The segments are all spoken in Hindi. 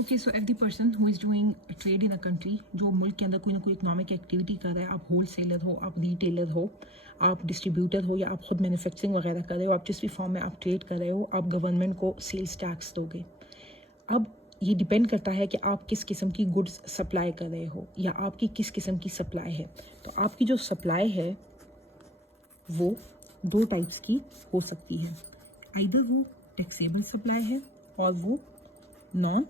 Okay, so every person who is doing trade in a country, जो मुल्क के अंदर कोई ना कोई इकोनॉमिक एक्टिविटी कर रहा है, आप होल सेलर हो, आप रिटेलर हो, आप डिस्ट्रीब्यूटर हो, या आप खुद मैन्युफैक्चरिंग वगैरह कर रहे हो, आप जिस भी फॉर्म में आप ट्रेड कर रहे हो, आप गवर्नमेंट को सेल्स टैक्स दोगे। अब ये डिपेंड करता है कि आप किस किस्म की गुड्स सप्लाई कर रहे हो या आपकी किस किस्म की सप्लाई है। तो आपकी जो सप्लाई है वो दो टाइप्स की हो सकती है, आइदर वो टैक्सेबल सप्लाई है और वो नॉन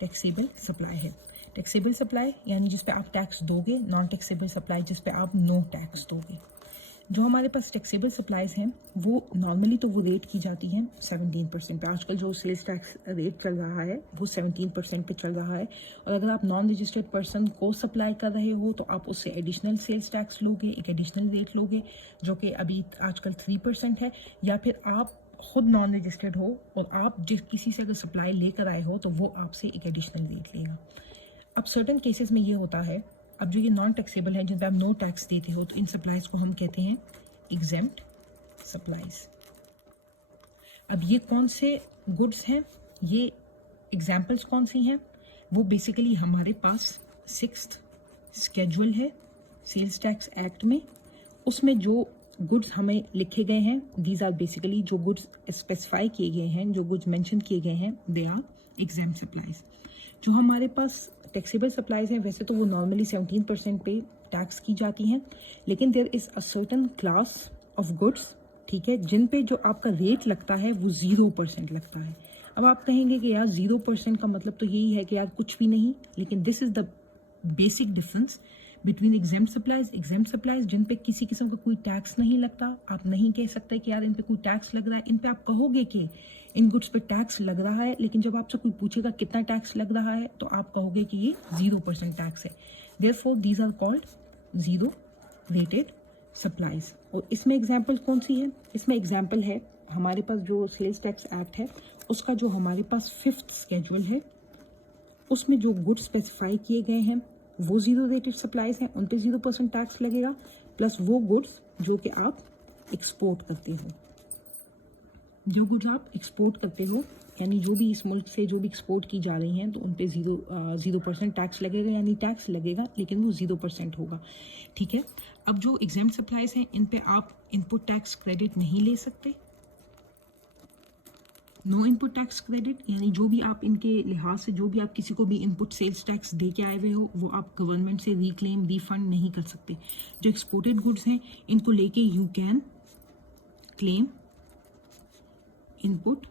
टैक्सेबल सप्लाई है। टैक्सेबल सप्लाई यानी जिस पे आप टैक्स दोगे, नॉन टैक्सेबल सप्लाई जिस पे आप नो टैक्स दोगे। जो हमारे पास टैक्सेबल सप्लाईज हैं वो नॉर्मली तो वो रेट की जाती हैं 17% पे। आजकल जो सेल्स टैक्स रेट चल रहा है वो 17% पे चल रहा है, और अगर आप नॉन रजिस्टर्ड पर्सन को सप्लाई कर रहे हो तो आप उससे एडिशनल सेल्स टैक्स लोगे, एक एडिशनल रेट लोगे जो कि अभी आजकल 3% है। या फिर आप खुद नॉन रजिस्टर्ड हो और आप जिस किसी से अगर सप्लाई लेकर आए हो तो वो आपसे एक एडिशनल रेट लेगा। अब सर्टन केसेस में ये होता है, अब जो ये नॉन टैक्सेबल है जिन पर आप नो टैक्स देते हो, तो इन सप्लाईज को हम कहते हैं एग्जेम्प्ट सप्लाईज। अब ये कौन से गुड्स हैं, ये एग्जाम्पल्स कौन सी हैं, वो बेसिकली हमारे पास 6th स्केड्यूल है सेल्स टैक्स एक्ट में। उसमें जो गुड्स हमें लिखे गए हैं, दीज आर बेसिकली जो गुड्स स्पेसिफाई किए गए हैं, जो गुड्स मेंशन किए गए हैं, दे आर एग्जेम्प्ट सप्लाईज। जो हमारे पास टैक्सेबल सप्लाईज हैं वैसे तो वो नॉर्मली 17% पे टैक्स की जाती हैं, लेकिन there is a certain class of goods, ठीक है, जिन पे जो आपका रेट लगता है वो 0% लगता है। अब आप कहेंगे कि यार 0% का मतलब तो यही है कि यार कुछ भी नहीं, लेकिन this is the basic difference between exempt supplies जिन पे किसी किस्म का कोई टैक्स नहीं लगता। आप नहीं कह सकते कि यार इन पे कोई टैक्स लग रहा है, इन पे आप कहोगे कि इन गुड्स पे टैक्स लग रहा है, लेकिन जब आपसे कोई पूछेगा कितना टैक्स लग रहा है तो आप कहोगे कि ये 0% टैक्स है। Therefore these are called zero rated supplies. और इसमें एग्जाम्पल कौन सी है, इसमें एग्जाम्पल है हमारे पास जो सेल्स टैक्स एक्ट है उसका जो हमारे पास 5th स्केड्यूल है, उसमें जो गुड्स स्पेसिफाई किए गए हैं वो जीरो रेटेड सप्लाईज हैं, उन पे 0% टैक्स लगेगा, प्लस वो गुड्स जो कि आप एक्सपोर्ट करते हो। जो गुड्स आप एक्सपोर्ट करते हो यानी जो भी इस मुल्क से जो भी एक्सपोर्ट की जा रही हैं तो उन पे 0% टैक्स लगेगा, यानी टैक्स लगेगा लेकिन वो 0% होगा, ठीक है। अब जो एग्जेम्प्ट सप्लाईज हैं इन पे आप इनपुट टैक्स क्रेडिट नहीं ले सकते। नो इनपुट टैक्स क्रेडिट यानी जो भी आप इनके लिहाज से जो भी आप किसी को भी इनपुट सेल्स टैक्स दे के आए हुए हो वो आप गवर्नमेंट से रिक्लेम रिफंड नहीं कर सकते। जो एक्सपोर्टेड गुड्स हैं इनको लेके you can claim input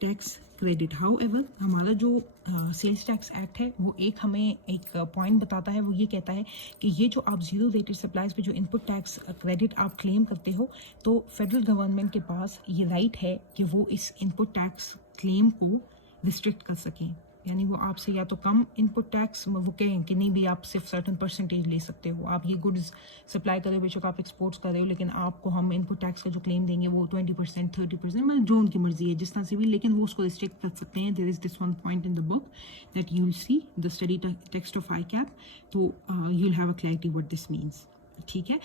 tax credit. However हमारा जो सेल्स टैक्स एक्ट है वो एक हमें एक पॉइंट बताता है, वो ये कहता है कि ये जो आप जीरो रेटेड सप्लाईज पे जो इनपुट टैक्स क्रेडिट आप क्लेम करते हो तो फेडरल गवर्नमेंट के पास ये राइट है कि वो इस इनपुट टैक्स क्लेम को रिस्ट्रिक्ट कर सकें, यानी वो आपसे या तो कम इनपुट टैक्स वो कहें कि नहीं भी आप सिर्फ सर्टन परसेंटेज ले सकते हो, आप ये गुड्स सप्लाई कर रहे हो, बेशक आप एक्सपोर्ट्स कर रहे हो, लेकिन आपको हम इनपुट टैक्स का जो क्लेम देंगे वो 20% 30%, मतलब जो उनकी मर्जी है जिस तरह से भी, लेकिन वो उसको रिस्ट्रिक्ट कर सकते हैं। There is this one point in the book that you will see the study text of ICAP, तो you will have a clarity what this means, ठीक है।